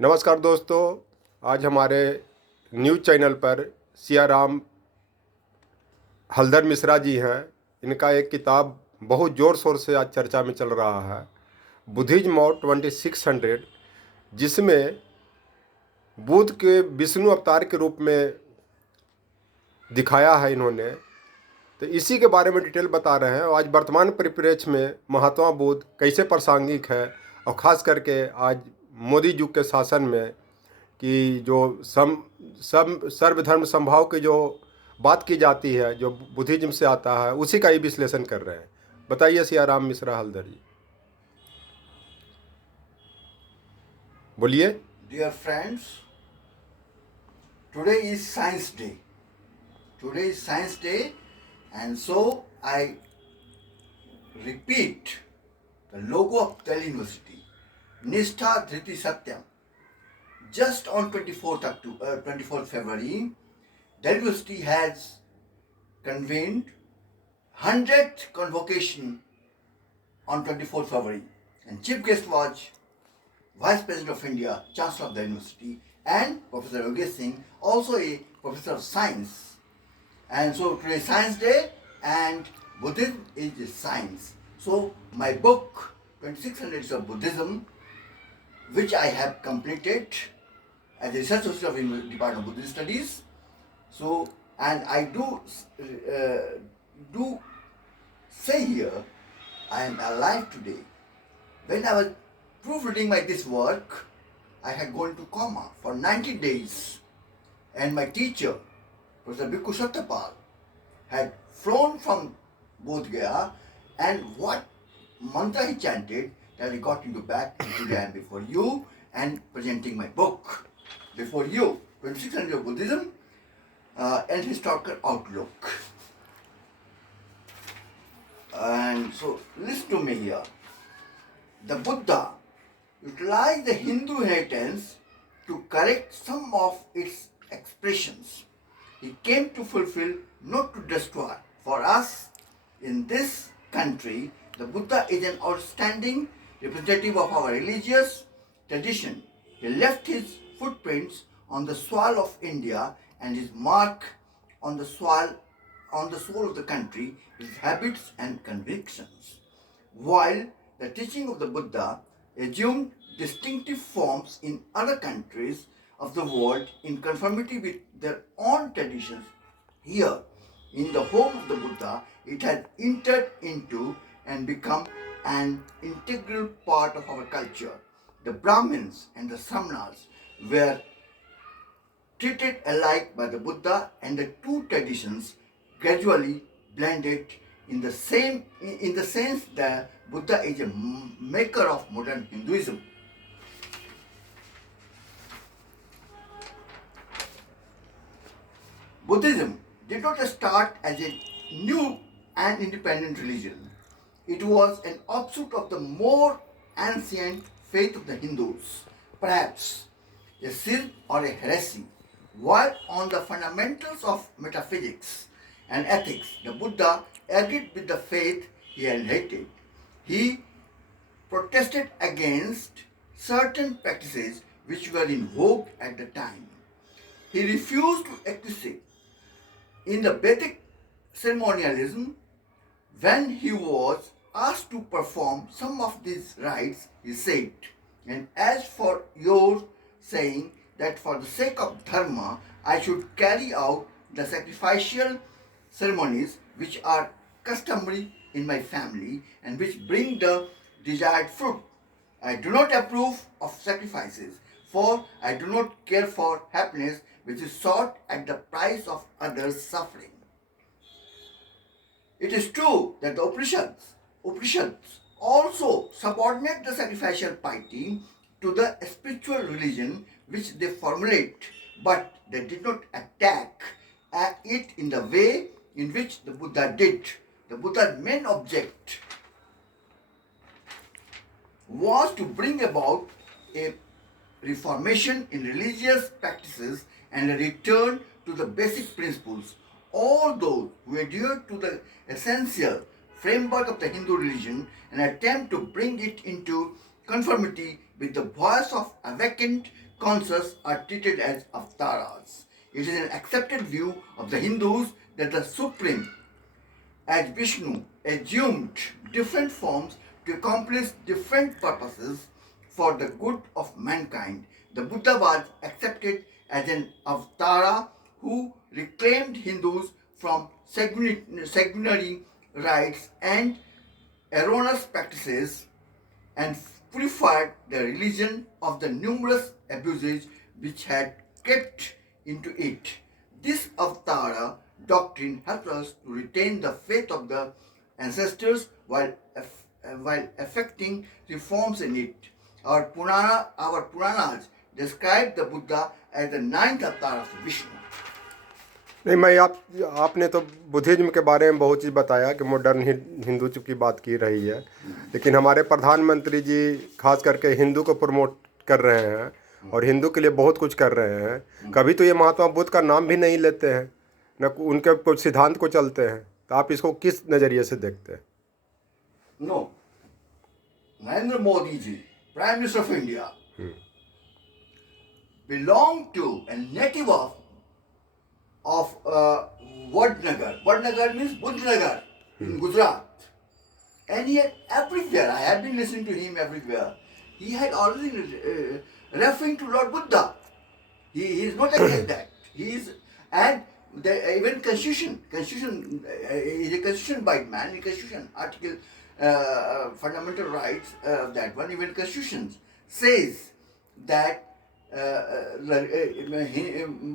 नमस्कार दोस्तों। आज हमारे न्यूज़ चैनल पर सियाराम हल्दर मिश्रा जी हैं। इनका एक किताब बहुत ज़ोर शोर से आज चर्चा में चल रहा है, बुद्धिज्म और 2600, जिसमें बुद्ध के विष्णु अवतार के रूप में दिखाया है इन्होंने। तो इसी के बारे में डिटेल बता रहे हैं। आज वर्तमान परिप्रेक्ष्य में महात्मा बुद्ध कैसे प्रासंगिक है, और ख़ास करके आज मोदी जी के शासन में कि जो सर्वधर्म समभाव की जो बात की जाती है, जो बुद्धिज्म से आता है, उसी का ही विश्लेषण कर रहे हैं। बताइए सियाराम मिश्रा हल्दर जी, बोलिए। Dear friends, today is Science Day. Today is Science Day, and so I repeat the logo of Delhi University, Nishtha Dhriti Satyam. Just on 24th February, Delhi University has convened 100th convocation on 24th February, and chief guest was Vice President of India, Chancellor of the University, and Professor Yogesh Singh, also a Professor of Science. And so today is Science Day, and Buddhism is science. So my book, 2600 of Buddhism, which I have completed as a research associate of the Department of Buddhist Studies. So, and I do say here, I am alive today. When I was proofreading this work, I had gone to coma for 90 days, and my teacher, Professor Bhikkhu Satyapal, had flown from Bodh Gaya, and what mantra he chanted that I got into back, and today I am before you and presenting my book before you, 2600 of Buddhism and Historical Outlook. And so listen to me here. The Buddha utilized the Hindu inheritance to correct some of its expressions. He came to fulfill, not to destroy. For us, in this country, the Buddha is an outstanding representative of our religious tradition. He left his footprints on the soil of India and his mark on the soul of the country, his habits and convictions. While the teaching of the Buddha assumed distinctive forms in other countries of the world in conformity with their own traditions, here, in the home of the Buddha, it has entered into and become an integral part of our culture. The Brahmins and the Samanas were treated alike by the Buddha, and the two traditions gradually blended in the sense that Buddha is a maker of modern Hinduism. Buddhism did not start as a new and independent religion. It was an offshoot of the more ancient faith of the Hindus, perhaps a sin or a heresy. While on the fundamentals of metaphysics and ethics, the Buddha agreed with the faith he inherited. He protested against certain practices which were in vogue at the time. He refused to acquiesce in the Vedic ceremonialism. When he was asked to perform some of these rites, he said, "And as for your saying that for the sake of dharma, I should carry out the sacrificial ceremonies which are customary in my family and which bring the desired fruit. I do not approve of sacrifices, for I do not care for happiness which is sought at the price of others' suffering." It is true that the Upanishads also subordinate the sacrificial piety to the spiritual religion which they formulate, but they did not attack it in the way in which the Buddha did. The Buddha's main object was to bring about a reformation in religious practices and a return to the basic principles. All those who adhere to the essential framework of the Hindu religion and attempt to bring it into conformity with the voice of awakened conscious are treated as avatars. It is an accepted view of the Hindus that the Supreme, as Vishnu, assumed different forms to accomplish different purposes for the good of mankind. The Buddha was accepted as an avatara who reclaimed Hindus from sanguinary rites and erroneous practices and purified the religion of the numerous abuses which had crept into it. This avatara doctrine helps us to retain the faith of the ancestors while effecting reforms in it. Our Puranas describe the Buddha as the ninth avatar of Vishnu. नहीं, मैं आपने तो Buddhism के बारे में बहुत चीज़ बताया कि मॉडर्न हिंदू की बात की रही है, लेकिन हमारे प्रधानमंत्री जी खास करके हिंदू को प्रमोट कर रहे हैं और हिंदू के लिए बहुत कुछ कर रहे हैं। कभी तो ये महात्मा बुद्ध का नाम भी नहीं लेते हैं, न उनके कुछ सिद्धांत को चलते हैं। तो आप इसको किस नज़रिए से देखते हैं? No, Narendra Modi ji, prime minister of India, belong to and native of Vadnagar. Vadnagar means Budhnagar in Gujarat. And yet everywhere, I have been listening to him everywhere, he had always referring to Lord Buddha. He is not against that. He is, and even Constitution is a Constitution by man, a Constitution article, fundamental rights, that one, even Constitutions says that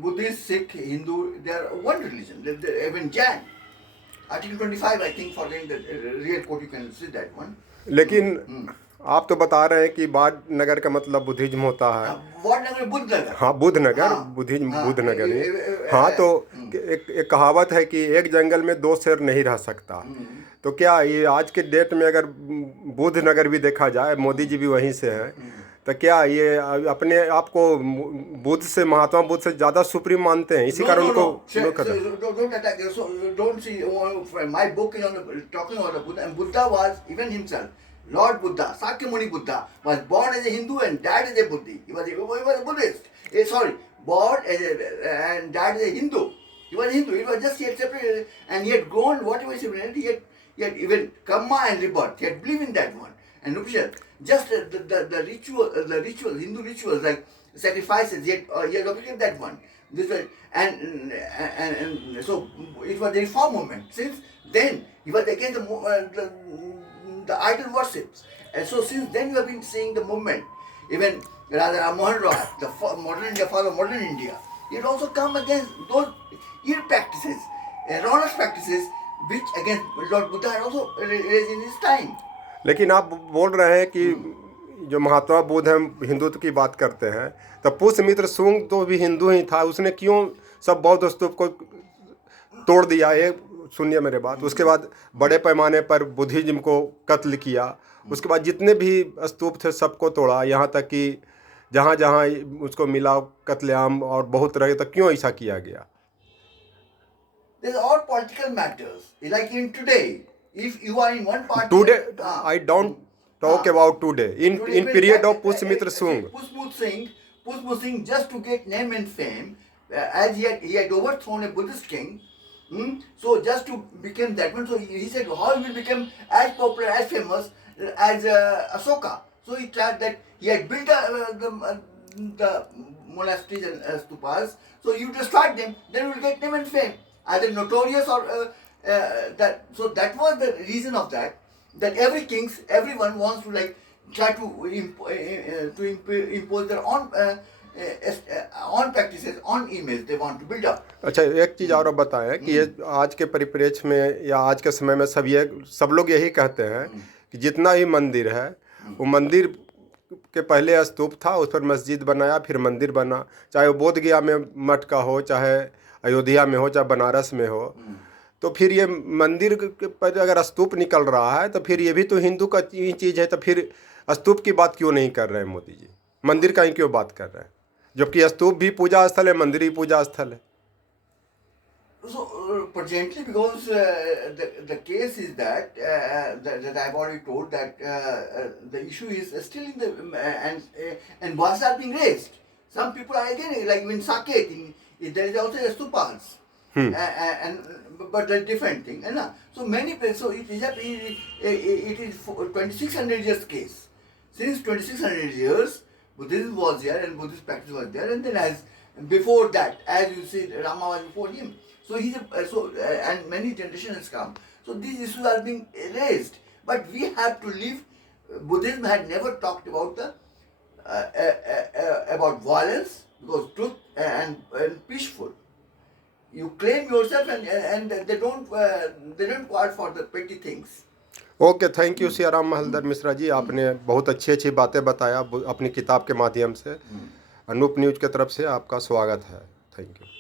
Buddhist, Sikh, Hindu, they are one religion. Even Jain, Article 25, I think, following the real quote, you can see that one. लेकिन आप तो बता रहे हैं कि वाडनगर का मतलब Buddhism होता है। वाडनगर बुद्धनगर। हाँ, बुद्धनगर, बुद्धिज्म बुद्धनगर ही। हाँ, तो एक कहावत है कि एक जंगल में दो शेर नहीं रह सकता। तो क्या ये आज के डेट में अगर बुद्धनगर भी देखा जाए, मोदी जी भी वहीं से हैं, तो क्या ये अपने आप को बुद्ध से, महात्मा बुद्ध से ज़्यादा सुप्रीम मानते हैं? इसी कारण उनको don't see my book is on the, talking about the Buddha, and Buddha was even himself. Lord Buddha, Sakyamuni Buddha, was born as a Hindu and died as a Buddhist. He was a Buddhist. Born as and died as a Hindu. He was a Hindu. It was just he had separated and he had grown whatever he separated. He had even karma and rebirth. He had believed in that one. And just the ritual, Hindu rituals like sacrifices, he had observed that one. This was, and so it was the reform movement. Since then, he was against the idol worships. And so since then, you have been seeing the movement. Even Radha Mohan Roy, the modern India, father of modern India, he had also come against those ill practices, erroneous practices, which against Lord Buddha had also raised in his time. लेकिन आप बोल रहे हैं कि जो महात्मा बुद्ध हम हिंदुत्व की बात करते हैं, तो पुष्यमित्र शुंग तो भी हिंदू ही था, उसने क्यों सब बौद्ध स्तूप को तोड़ दिया? ये सुनिए मेरे बात। उसके बाद बड़े पैमाने पर बुद्धिज्म को कत्ल किया, उसके बाद जितने भी स्तूप थे सबको तोड़ा, यहाँ तक कि जहाँ जहाँ उसको मिला कत्लेआम और बहुत तरह तक। क्यों ऐसा किया गया? There's all political matters. Like in today, if you are in one party. Today, I don't talk about today. In period of Pushmitra Singh. Pushmitra Singh, just to get name and fame, as he had overthrown a Buddhist king. So just to become that one, so he said how he will become as popular, as famous as Asoka. So he tried that he had built the monasteries and stupas. So you destroy them, then you will get name and fame, either notorious or that. So that was the reason of that. That everyone wants to like try to impose their own practices, on image they want to build up. अच्छा, एक चीज़ और बताएं कि ये आज के परिप्रेक्ष्य में या आज के समय में सब लोग यही कहते हैं कि जितना भी मंदिर है, वो मंदिर के पहले स्तूप था, उस पर मस्जिद बनाया, फिर मंदिर बना। चाहे वो बोध गया में मठ का हो, चाहे अयोध्या में हो, चाहे बनारस में हो। तो फिर ये मंदिर पर अगर स्तूप निकल रहा है, तो फिर ये भी तो हिंदू का चीज़ है, तो फिर स्तूप की बात क्यों नहीं कर रहे हैं मोदी जी? मंदिर का ही क्यों बात कर रहे हैं, जबकि स्तूप भी पूजा स्थल है, मंदिर भी पूजा स्थल है? So presently, because the case is that that I've already told that the issue is still in the and voices are being raised. Some people are again like in Saket, there is also a Supals, but a different thing. So many places. So it is 2600 years case. Since 2600 years, Buddhism was there and Buddhist practice was there, and then as before that, as you see, Rama was before him. So and many generations come. So these issues are being raised, but we have to live. Buddhism had never talked about the about violence, because truth and peaceful. You claim yourself, and they don't quite for the petty things. Okay, thank you Siyaram Haldar Mishra ji, आपने बहुत अच्छी अच्छी बातें बताया अपनी किताब के माध्यम से। अनूप न्यूज की तरफ से आपका स्वागत है। Thank you.